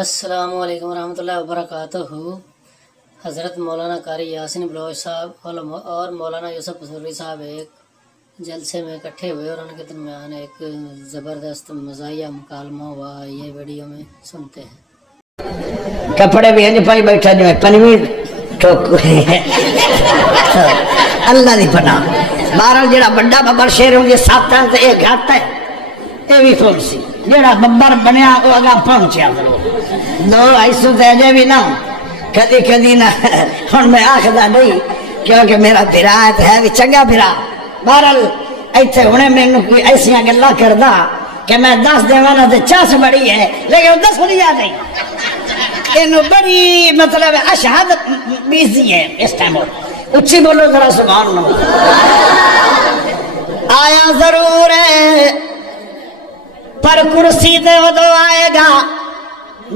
السلام علیکم ورحمۃ اللہ وبرکاتہ۔ حضرت مولانا قاری یاسین بلوچ صاحب اور مولانا یوسف قصوری صاحب ایک جلسے میں اکٹھے ہوئے اور ان کے درمیان ایک زبردست مزاحیہ مکالمہ ہوا، یہ ویڈیو میں سنتے ہیں۔ کپڑے بھی انج پائی بیٹھا جو ہے پنویں ٹھوک اللہ دی پناہ بارہ جڑا بڑا ببر شیر ہوں گے ساتھ تے ایک گھاتا ہے یہ بھی تھوڑ سی جڑا ببر بنیا وہ اگا پہنچیا کرو دو ایسو تیجے بھی نہ کدی کدی نہ ہن میں آخدا نہیں کیونکہ میرا بھرات ہے بھی چنگا بھرا بہرحال ایتھے ہونے میں کوئی ایسیاں گلاں کردا کہ میں 10 دیوانا تے چاس بڑی ہے لیکن 10 نہیں آ گئی انہوں بڑی مطلب اشہاد بیزی ہے اس ٹائم اچھی بولو ذرا سبحان اللہ۔ آیا ضرور ہے پر کرسی دے ادو آئے گا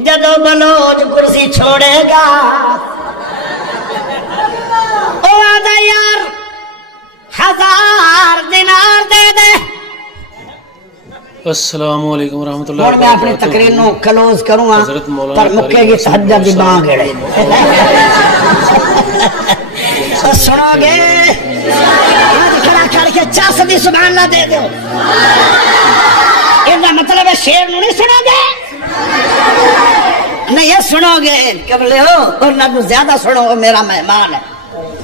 جدو بلوچ کرسی چھوڑے گا۔ او آدھا یار 1000 دینار دے دے۔ السلام علیکم ورحمۃ اللہ اور میں اپنی تقریر نو کلوز کروں گا پر مکے کی تحجد دی بانگ گڑے سنو گے کھڑا کر کے 400 سبحان اللہ دے دو یہ مطلب ہے شیر نو نہیں سنو گے نہیں یہ سنو گے قبلے ہو اور نہ زیادہ سنو گے میرا مہمان ہے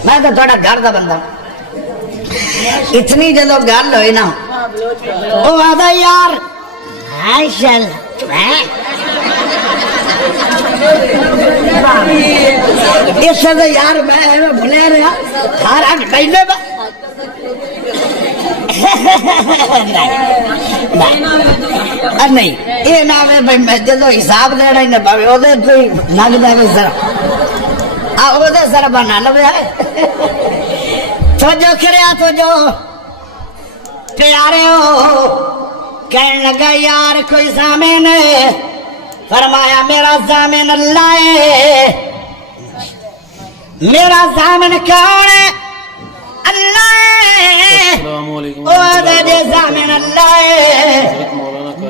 میں تو تھوڑا گھر دا بندہ اتنی جدو گل ہوئی نا وہ آدھا یار اس سے یار میں بھولے رہا ہر آج پہلے با نہیں یہ نہ میں جدو حساب لینا ہی نہ پاوے وہ کوئی لگ دے ذرا وہ ذرا بنا لو تو جو کریا تو جو پیارے ہو کہنے لگا یار کوئی زامن ہے فرمایا میرا زامن اللہ ہے۔ میرا زامن کون ہے؟ اللہ ہے۔ او دے زامن اللہ ہے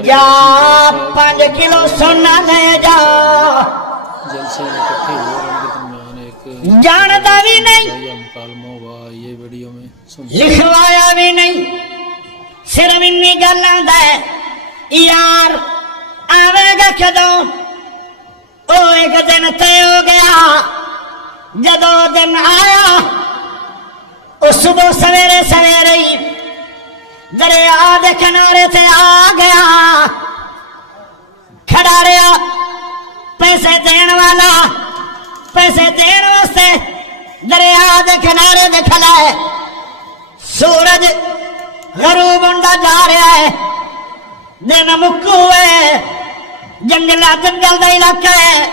جا 5 کلو سونا لے جا جانتا بھی نہیں لکھوایا بھی نہیں صرف انی گل آندا ہے یار آوے گا کدوں او ایک دن تے ہو گیا جدو دن آیا او صبح سویرے سویرے ہی دریا دے کنارے تے آ گیا کھڑا رہا پیسے دین والا پیسے دین واسطے دریا دے کنارے دے کھڑا ہے سورج غروب ہوندا جا رہا ہے دن مکو ہے جنگل دا علاقہ ہے